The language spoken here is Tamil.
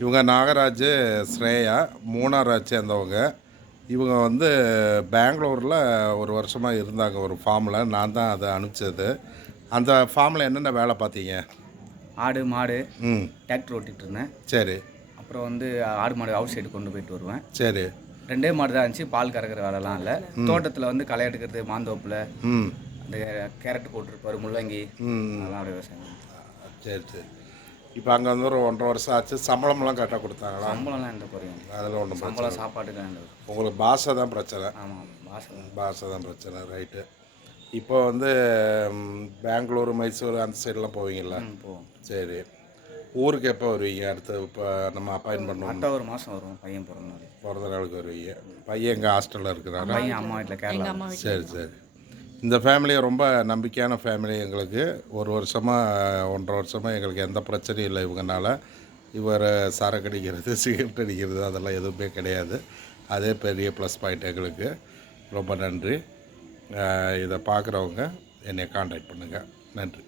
இவங்க நாகராஜ், ஸ்ரேயா மூணாரை சேர்ந்தவங்க. இவங்க வந்து பெங்களூரில் ஒரு வருஷமாக இருந்தாங்க ஒரு ஃபார்மில். நான் தான் அதை அனுப்பிச்சது. அந்த ஃபார்மில் என்னென்ன வேலை பார்த்தீங்க? ஆடு மாடு டிராக்டர் ஓட்டிகிட்டு இருந்தேன். சரி. அப்புறம் வந்து ஆடு மாடு அவுட் சைடு கொண்டு போயிட்டு வருவேன். சரி. 2 மாடு தான் இருந்துச்சு. பால் கறக்கிற வேலைலாம் இல்லை. தோட்டத்தில் வந்து களை எடுக்கிறது, மாந்தோப்பில் அந்த கேரட் போட்டிருப்பாரு, முள்ளங்கி அதெல்லாம் அப்படியே விவசாயம். சரி சரி. இப்போ அங்கே வந்து ஒரு 1.5 வருஷம் ஆச்சு. சம்பளம்லாம் கரெக்டாக கொடுத்தாங்களா? சம்பளம்லாம் எந்த குறையும் அதில் ஒன்றும் சம்பளம் சாப்பாட்டுக்கு எந்த உங்களுக்கு பாஷை தான் பிரச்சனை. ஆமாம், பாஷை தான் பிரச்சனை. ரைட்டு. இப்போ வந்து பெங்களூரு, மைசூர் அந்த சைடெலாம் போவீங்களா? போவோம். சரி. ஊருக்கு எப்போ வருவீங்க? அடுத்து இப்போ நம்ம அப்பாயின் பண்ணுவோம். அடுத்த ஒரு மாதம் வருவோம். பையன் பிறந்த நாளுக்கு வருவீங்க. பையன் எங்கள் ஹாஸ்டலில் இருக்கிறாரா? பையன் அம்மா வீட்டில் கேரளா. சரி சரி. இந்த ஃபேமிலி ரொம்ப நம்பிக்கையான ஃபேமிலி எங்களுக்கு. ஒரு வருஷமாக 1.5 வருஷமாக எங்களுக்கு எந்த பிரச்சனையும் இல்லை இவங்கனால. இவர் சரக்கு அடிக்கிறது, சிகரெட் அடிக்கிறது அதெல்லாம் எதுவுமே கிடையாது. அதே பெரிய ப்ளஸ் பாயிண்ட் எங்களுக்கு. ரொம்ப நன்றி. இதை பார்க்குறவங்க என்னை காண்டாக்ட் பண்ணுங்கள். நன்றி.